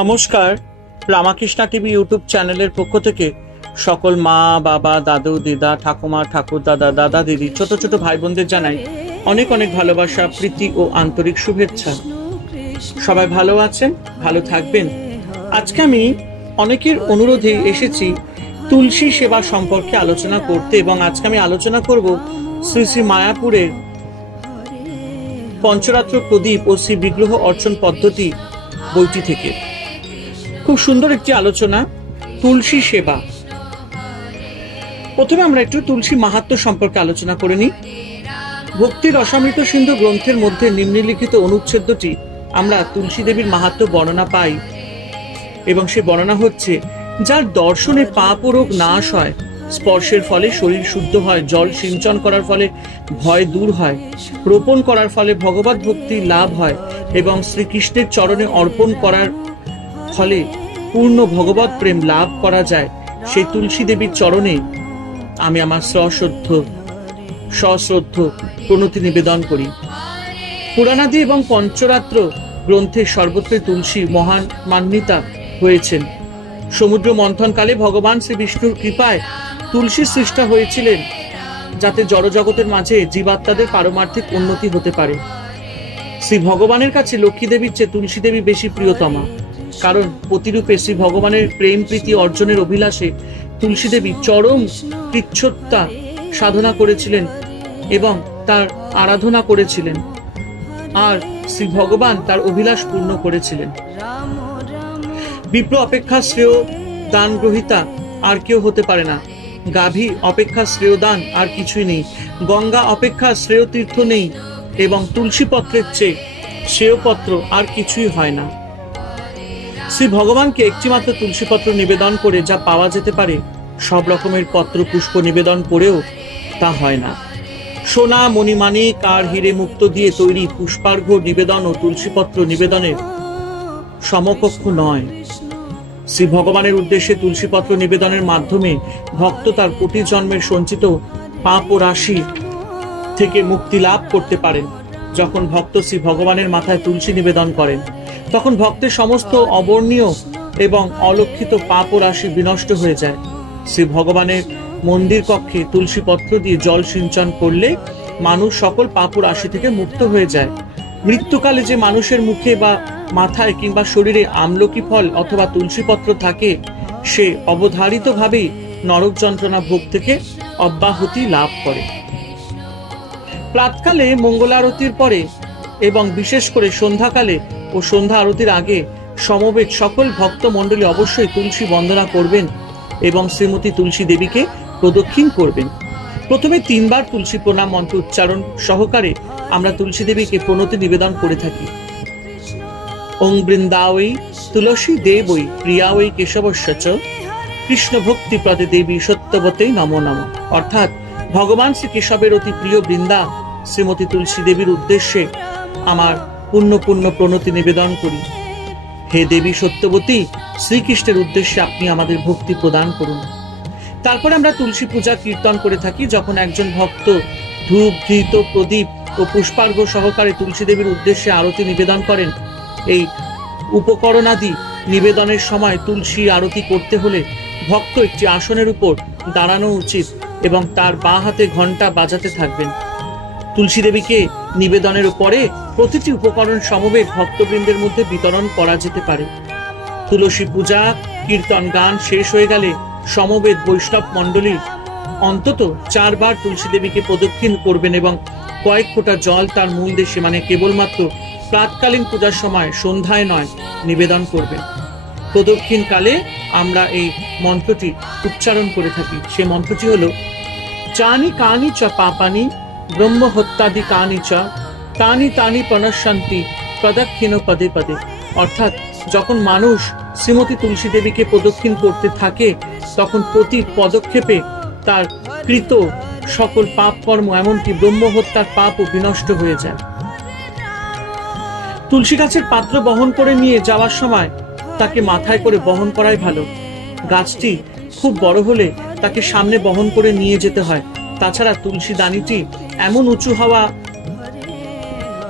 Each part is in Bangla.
নমস্কার, রামাকৃষ্ণা টিভি ইউটিউব চ্যানেলের পক্ষ থেকে সকল মা বাবা দাদু দিদা ঠাকুমা ঠাকুর দাদা দাদা দিদি ছোট ছোট ভাই বোনদের জানাই অনেক অনেক ভালোবাসা প্রীতি ও আন্তরিক শুভেচ্ছা। সবাই ভালো আছেন, ভালো থাকবেন। আজকে আমি অনেকের অনুরোধে এসেছি তুলসী সেবা সম্পর্কে আলোচনা করতে, এবং আজকে আমি আলোচনা করব শ্রী শ্রী মায়াপুরের পঞ্চরাত্র প্রদীপ ও শ্রী বিগ্রহ অর্চন পদ্ধতি বইটি থেকে। খুব সুন্দর একটি আলোচনা, তুলসী সেবা। প্রথমে আমরা একটু তুলসী মাহাত্ম্য সম্পর্কে আলোচনা করে নিই। ভক্তি রসামৃত সিন্ধু গ্রন্থের মধ্যে নিম্নলিখিত অনুচ্ছেদটি আমরা তুলসী দেবীর মাহাত্ম্য বর্ণনা পাই, এবং সে বর্ণনা হচ্ছে, যার দর্শনে পাপ ও রোগ নাশ হয়, স্পর্শের ফলে শরীর শুদ্ধ হয়, জল সিঞ্চন করার ফলে ভয় দূর হয়, রোপণ করার ফলে ভগবত ভক্তি লাভ হয়, এবং শ্রীকৃষ্ণের চরণে অর্পণ করার ফলে পূর্ণ ভগবত প্রেম লাভ করা যায়, সেই তুলসী দেবীর চরণে আমি আমার সশ্রদ্ধ প্রণতি নিবেদন করি। পুরাণাদি এবং পঞ্চরাত্র গ্রন্থে সর্বত্র তুলসী মহান মান্বিতা হয়েছেন। সমুদ্র মন্থনকালে ভগবান শ্রী বিষ্ণুর কৃপায় তুলসী সৃষ্টা হয়েছিলেন, যাতে জড়জগতের মাঝে জীবাত্মাদের পারমার্থিক উন্নতি হতে পারে। শ্রী ভগবানের কাছে লক্ষ্মী দেবীর চেয়ে তুলসী দেবী বেশি প্রিয়তমা, কারণ প্রতিরূপে শ্রী ভগবানের প্রেম প্রীতি অর্জনের অভিলাষে তুলসী দেবী চরম কৃচ্ছ্রতা সাধনা করেছিলেন এবং তার আরাধনা করেছিলেন, আর শ্রী ভগবান তার অভিলাষ পূর্ণ করেছিলেন। বিপ্র অপেক্ষা শ্রেয় দান গ্রহিতা আর কেউ হতে পারে না। গাভী অপেক্ষা শ্রেয় দান আর কিছুই নেই। গঙ্গা অপেক্ষা শ্রেয় তীর্থ নেই, এবং তুলসী পত্রের চেয়ে শ্রেয় পত্র আর কিছুই হয় না। শ্রী ভগবানকে একটিমাত্র তুলসী পত্র নিবেদন করে যা পাওয়া যেতে পারে, সব রকমের পত্র পুষ্প নিবেদন করেও তা হয় না। সোনা মণিমাণিক আর হিরে মুক্ত দিয়ে তৈরি পুষ্পার্ঘ নিবেদন ও তুলসীপত্র নিবেদনের সমকক্ষ নয়। শ্রী ভগবানের উদ্দেশ্যে তুলসীপত্র নিবেদনের মাধ্যমে ভক্ত তার কোটি জন্মের সঞ্চিত পাপ ও রাশি থেকে মুক্তি লাভ করতে পারেন। যখন ভক্ত শ্রী ভগবানের মাথায় তুলসী নিবেদন করেন, তখন ভক্তের সমস্ত অবর্ণীয় এবং অলক্ষিত পাপ ও রাশি বিনষ্ট হয়ে যায়। শ্রী ভগবানের মন্দির কক্ষে তুলসী পত্র দিয়ে জল সিঞ্চন করলে মানুষ সকল পাপ ও রাশি থেকে মুক্ত হয়ে যায়। মৃত্যুকালে যে মানুষের মুখে বা মাথায় কিংবা শরীরে আমলকি ফল অথবা তুলসী পত্র থাকে, সে অবধারিতভাবেই নরক যন্ত্রণা ভোগ থেকে অব্যাহতি লাভ করে। প্রাতকালে মঙ্গলারতির পরে এবং বিশেষ করে সন্ধ্যাকালে ও সন্ধ্যা আরতির আগে সমবেত সকল ভক্ত মণ্ডলী অবশ্যই তুলসী বন্দনা করবেন এবং শ্রীমতী তুলসী দেবীকে প্রদক্ষিণ করবেন। প্রথমে 3 বার তুলসী প্রণাম মন্ত্র উচ্চারণ সহকারে আমরা তুলসী দেবীকে প্রণতি নিবেদন করে থাকি। ওং বৃন্দাবৈ তুলসী দেবৈ প্রিয়াবৈ কেশবস্য কৃষ্ণ ভক্তি প্রদে দেবী সত্যবতী নমো নমঃ। অর্থাৎ ভগবান শ্রী কেশবের অতি প্রিয় বৃন্দা শ্রীমতী তুলসী দেবীর উদ্দেশ্যে আমার পূর্ণ প্রণতি নিবেদন করি। হে দেবী সত্যবতী, শ্রীকৃষ্ণের উদ্দেশ্যে আপনি আমাদের ভক্তি প্রদান করুন। তারপরে আমরা তুলসী পূজা কীর্তন করে থাকি। যখন একজন ভক্ত ধূপ ঘৃত প্রদীপ ও পুষ্পার্ঘ সহকারে তুলসী দেবীর উদ্দেশ্যে আরতি নিবেদন করেন, এই উপকরণাদি নিবেদনের সময় তুলসী আরতি করতে হলে ভক্ত একটি আসনের উপর দাঁড়ানো উচিত এবং তার বাঁ হাতে ঘণ্টা বাজাতে থাকবেন। তুলসী দেবীকে নিবেদনের পরে প্রতিটি উপকরণ সমবেত ভক্তবৃন্দের মধ্যে বিতরণ করা যেতে পারে। তুলসী পূজা কীর্তন গান শেষ হয়ে গেলে সমবেত বৈষ্ণব মণ্ডলী অন্তত 4 বার তুলসী দেবীকে প্রদক্ষিণ করবেন এবং কয়েক ফোঁটা জল তার মূল দেশে, মানে কেবলমাত্র প্রাতকালীন পূজার সময়, সন্ধ্যায় নয়, নিবেদন করবেন। প্রদক্ষিণ কালে আমরা এই মন্ত্রটি উচ্চারণ করে থাকি। সে মন্ত্রটি হলো, চানি কানি চ পাপানি ব্রহ্ম হত্যাদি কানি চ তানি তানি প্রণশন্তি প্রদক্ষিণ পদে পদে। অর্থাৎ যখন মানুষ শ্রীমতী তুলসী দেবীকে প্রদক্ষিণ করতে থাকে, তখন প্রতি পদক্ষেপে তার কৃত সকল পাপ কর্ম, এমনকি ব্রহ্ম হত্যার পাপও বিনষ্ট হয়ে যায়। তুলসী গাছের পাত্র বহন করে নিয়ে যাওয়ার সময় তাকে মাথায় করে বহন করাই ভালো। গাছটি খুব বড় হলে তাকে সামনে বহন করে নিয়ে যেতে হয়। তাছাড়া তুলসী দানিটি এমন উঁচু হওয়া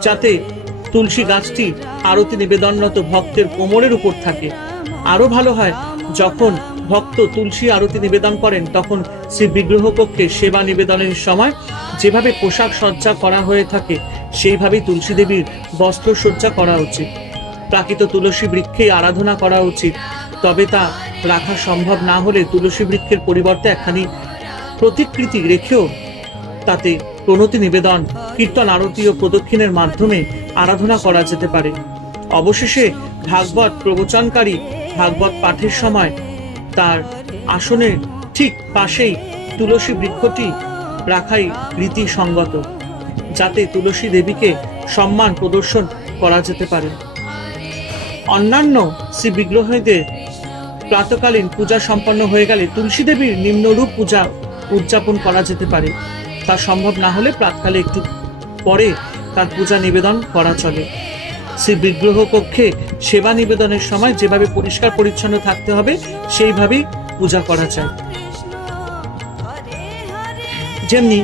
যাতে তুলসী গাছটি আরতি নিবেদনরত ভক্তের কোমরের উপর থাকে। আরো ভালো হয় যখন ভক্ত তুলসী আরতি নিবেদন করেন, তখন শ্রী বিগ্রহ কক্ষে সেবা নিবেদনের সময় যেভাবে পোশাক সজ্জা করা হয়ে থাকে সেইভাবেই তুলসী দেবীর বস্ত্র সজ্জা করা উচিত। প্রাকৃত তুলসী বৃক্ষেই আরাধনা করা উচিত। তবে তা রাখা সম্ভব না হলে তুলসী বৃক্ষের পরিবর্তে একখানি প্রতিকৃতি রেখেও তাতে প্রণতি নিবেদন, কীর্তন, আরতি ও প্রদক্ষিণের মাধ্যমে আরাধনা করা যেতে পারে। অবশেষে ভাগবত প্রবচনকারী ভাগবত পাঠের সময় তার আসনের ঠিক পাশেই তুলসী বৃক্ষটি রাখাই রীতি সঙ্গত, যাতে তুলসী দেবীকে সম্মান প্রদর্শন করা যেতে পারে। অন্যান্য শ্রী বিগ্রহদের প্রাতকালীন পূজা সম্পন্ন হয়ে গেলে তুলসী দেবীর নিম্নরূপ পূজা উদযাপন করা যেতে পারে। তা সম্ভব না হলে প্রাতকালে একটু পরে তার পূজা নিবেদন করা চলে। শ্রী বিগ্রহ কক্ষে সেবা নিবেদনের সময় যেভাবে পরিষ্কার পরিচ্ছন্ন থাকতে হবে সেইভাবেই পূজা করা যায়। যেমনি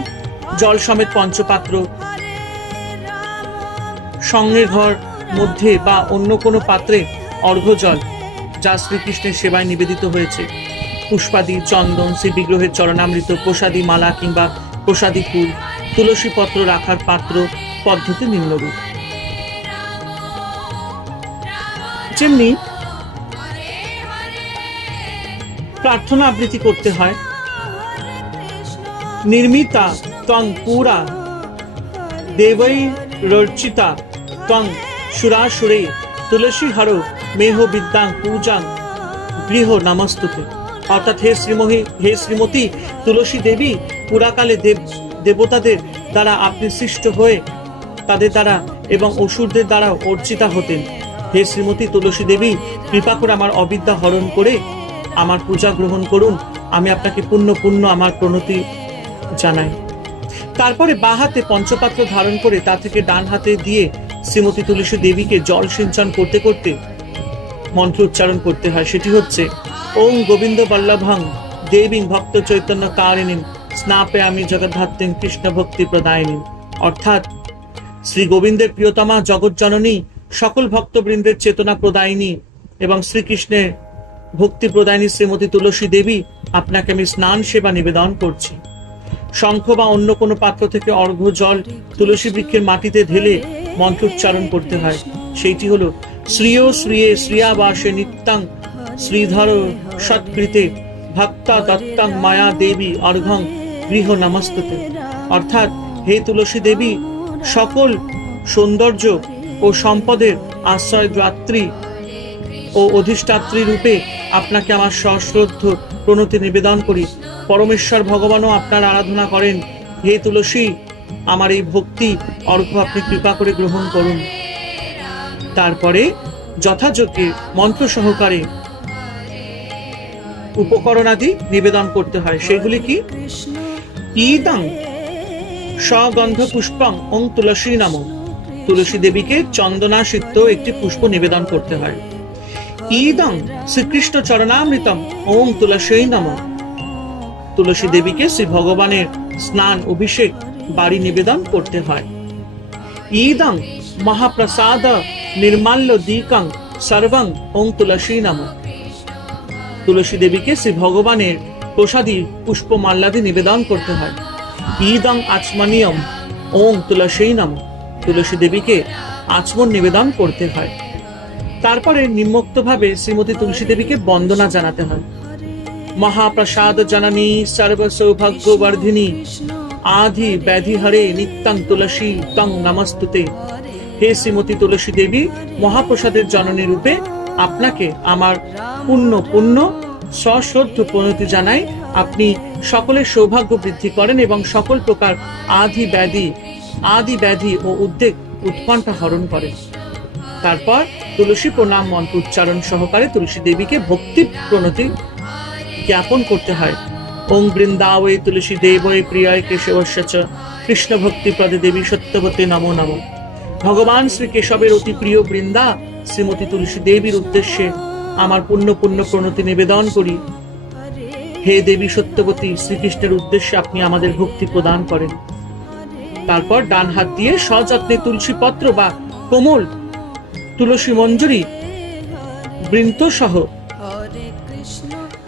জল সমেত পঞ্চপাত্র, সঙ্গে ঘর মধ্যে বা অন্য কোনো পাত্রে অর্ঘ্য জল যা শ্রীকৃষ্ণের সেবায় নিবেদিত হয়েছে, পুষ্পাদি, চন্দন, শ্রী বিগ্রহের চরণামৃত, প্রসাদী মালা কিংবা প্রসাদী ফুল, তুলসী পত্র রাখার পাত্র পদ্ধতি নিম্নরূপ। যেমনি প্রার্থনা আবৃত্তি করতে হয়, নির্মিতা ত্বং পুরা দেবৈ রচিতা ত্বং সুরাসুরে তুলসী হর মেহ বিদ্যাং পূজাং গৃহ নমস্তুতে। অর্থাৎ হে শ্রীমতী তুলসী দেবী, পুরাকালে দেবতাদের দ্বারা আপনি সৃষ্ট হয়ে তাদের দ্বারা এবং অসুরদের দ্বারা অর্চিতা হতেন। হে শ্রীমতী তুলসী দেবী, কৃপা করে আমার অবিদ্যা হরণ করে আমার পূজা গ্রহণ করুন। আমি আপনাকে পুণ্য আমার প্রণতি জানাই। তারপরে বাঁ হাতে পঞ্চপাত্র ধারণ করে তা থেকে ডান হাতে দিয়ে শ্রীমতী তুলসী দেবীকে জল সিঞ্চন করতে করতে মন্ত্র উচ্চারণ করতে হয়। সেটি হচ্ছে ওং গোবিন্দ বল্লভং দেবীং ভক্ত চৈতন্য কারিণীং স্নাপয়ামি জগদ্ধাত্রীং কৃষ্ণ ভক্তি প্রদায়িনী। অর্থাৎ শ্রী গোবিন্দের প্রিয়তমা জগৎজননী, সকল ভক্তবৃন্দের চেতনা প্রদায়িনী এবং শ্রীকৃষ্ণের ভক্তি প্রদায়িনী শ্রীমতী তুলসী দেবী, আপনাকে আমি স্নান সেবা নিবেদন করছি। শঙ্খ বা অন্য কোনো পাত্র থেকে অর্ঘ্য জল তুলসী বৃক্ষের মাটিতে ঢেলে মন্ত্রোচ্চারণ করতে হয়। সেইটি হলো শ্রিয় শ্রিয়ে শ্রিয়াবাসে নিত্যাং শ্রীধর সৎকৃতে ভক্তা দত্তাং মায়া দেবী অর্ঘং গৃহ নমস্তুতে। অর্থাৎ হে তুলসী দেবী, সকল সৌন্দর্য ও সম্পদের আশ্রয় দাত্রী ও অধিষ্ঠাত্রী রূপে আপনাকে আমার সশ্রদ্ধ প্রণতি নিবেদন করি। পরমেশ্বর ভগবানও আপনার আরাধনা করেন। হে তুলসী, আমার এই ভক্তি অর্ঘ্য আপনি কৃপা করে গ্রহণ করুন। তারপরে যথাযোগ্যে মন্ত্র সহকারে উপকরণাদি নিবেদন করতে হয়। সেগুলি কি? ইদং স্বগন্ধ পুষ্পং ওং তুলসী নমঃ। তুলসী দেবীকে চন্দনাসিক্ত একটি পুষ্প নিবেদন করতে হয়। ইদং শ্রীকৃষ্ণ চরণামৃতম ওং তুলসী নমঃ। তুলসী দেবীকে শ্রী ভগবানের স্নান অভিষেক বাড়ি নিবেদন করতে হয়। ইদং মহাপ্রসাদ নির্মাল্য দিকং সর্বং ওং তুলসী নমঃ। তুলসী দেবীকে শ্রী ভগবানের প্রসাদী পুষ্প মাল্যাদি নিবেদন করতে হয়। ইদং আচমনিয়ম ওং তুলসী নমঃ। তুলসী দেবীকে আচমন নিবেদন করতে হয়। তারপরে নিম্নোক্ত ভাবে শ্রীমতী তুলসী দেবীকে বন্দনা জানাতে হয়। মহাপ্রসাদ জননী সর্ব সৌভাগ্য বর্ধিনী আধি ব্যাধি হরে নিত্যং তুলসী তং নমস্তুতে। হে শ্রীমতী তুলসী দেবী, মহাপ্রসাদের জননী রূপে আপনাকে আমার পুণ্য সশ্রদ্ধ প্রণতি জানাই। আপনি সকলের সৌভাগ্য বৃদ্ধি করেন এবং সকল প্রকার আদি ব্যাধি ও উদ্বেগ উৎকণ্ঠা হরণ করেন। তারপর তুলসী প্রণাম মন্ত্র উচ্চারণ সহকারে তুলসী দেবীকে ভক্তি প্রণতি জ্ঞাপন করতে হয়। ওং বৃন্দাবৈ তুলসী দেবৈ প্রিয়ায় কেশবস্য চ কৃষ্ণ ভক্তি প্রদে দেবী সত্যবতী নমো নমঃ। ভগবান শ্রী কেশবের অতি প্রিয় বৃন্দা শ্রীমতী তুলসী দেবীর উদ্দেশ্যে আমার পুণ্য প্রণতি নিবেদন করি। হে দেবী সত্যবতী, শ্রীকৃষ্ণের উদ্দেশ্যে আপনি আমাদের ভক্তি প্রদান করেন। তারপর ডান হাত দিয়ে সযত্নে তুলসী পত্র বা কোমল তুলসী মঞ্জুরি বৃন্ত সহ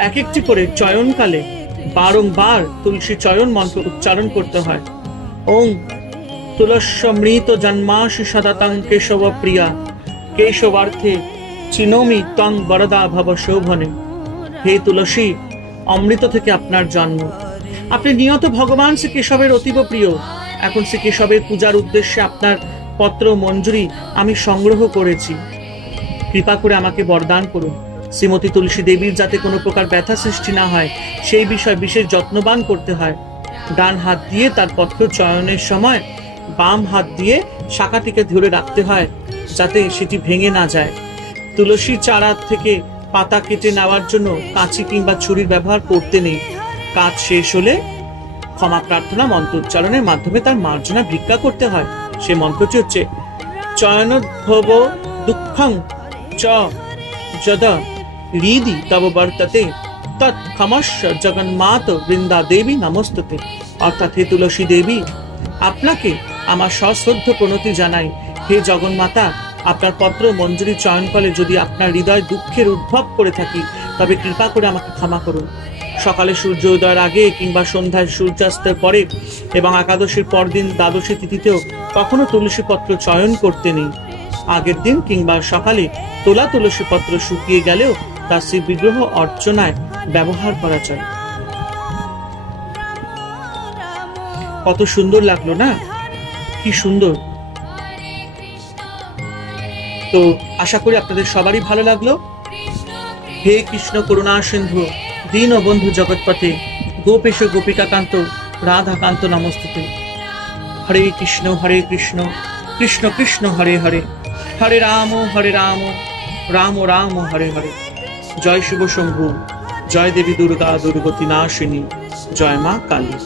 এক একটি করে চয়নকালে বারংবার তুলসী চয়ন মন্ত্র উচ্চারণ করতে হয়। ওং তুলস্যমৃত জন্মাশি সদাতং কেশব প্রিয়া কেশবার্থে চিনোমি তং বরদা ভব শোভনে। হে তুলসী, অমৃত থেকে আপনার জন্ম, আপনি নিয়ত ভগবান শ্রী কেশবের অতীব প্রিয়। এখন শ্রী কেশবের পূজার উদ্দেশ্যে আপনার পত্র মঞ্জুরি আমি সংগ্রহ করেছি, কৃপা করে আমাকে বরদান করুন। শ্রীমতী তুলসী দেবীর যাতে কোনো প্রকার ব্যথা সৃষ্টি না হয় সেই বিষয়ে বিশেষ যত্নবান করতে হয়। ডান হাত দিয়ে তার পত্র চয়নের সময় বাম হাত দিয়ে শাখাটিকে ধরে রাখতে হয় যাতে সেটি ভেঙে না যায়। তুলসী চারা থেকে পাতা কেটে নেওয়ার জন্য কাঁচি কিংবা ছুরির ব্যবহার করতে নেই। কাজ শেষ হলে ক্ষমা প্রার্থনা মন্ত্র উচ্চারণের মাধ্যমে তার মার্জনা ভিক্ষা করতে হয়। সে মন্ত্রটি হচ্ছে চয়নোদ্ভব দুঃখং চ যদ হৃদি তব বর্ততে তৎ ক্ষমস্য জগন্মাত বৃন্দা দেবী নমস্তুতে। অর্থাৎ, হে তুলসী দেবী, আপনাকে আমার সশ্রদ্ধ প্রণতি জানাই। হে জগন্মাতা, আপনার পত্র মঞ্জুরি চয়নকালে যদি আপনার হৃদয় দুঃখের উদ্ভব করে থাকি তবে কৃপা করে আমাকে ক্ষমা করুন। সকালে সূর্য উদয়ের আগে কিংবা সন্ধ্যায় সূর্যাস্তের পরে এবং একাদশীর পরদিন দ্বাদশী তিথিতেও কখনো তুলসী পত্র চয়ন করতে নেই। আগের দিন কিংবা সকালে তোলা তুলসী পত্র শুকিয়ে গেলেও তা শ্রী বিগ্রহ অর্চনায় ব্যবহার করা যায়। কত সুন্দর লাগলো না? কি সুন্দর! তো আশা করি আপনাদের সবারই ভালো লাগলো। হে কৃষ্ণ করুণা সিন্ধু দীন বন্ধু জগৎপথে গোপেশ গোপিকাকান্ত রাধাকান্ত নমস্তুতে। হরে কৃষ্ণ কৃষ্ণ কৃষ্ণ হরে হরে, হরে রাম রাম রাম হরে হরে। জয় শিব শম্ভু, জয় দেবী দুর্গা দুর্গতি নাশিনী, জয় মা কালী।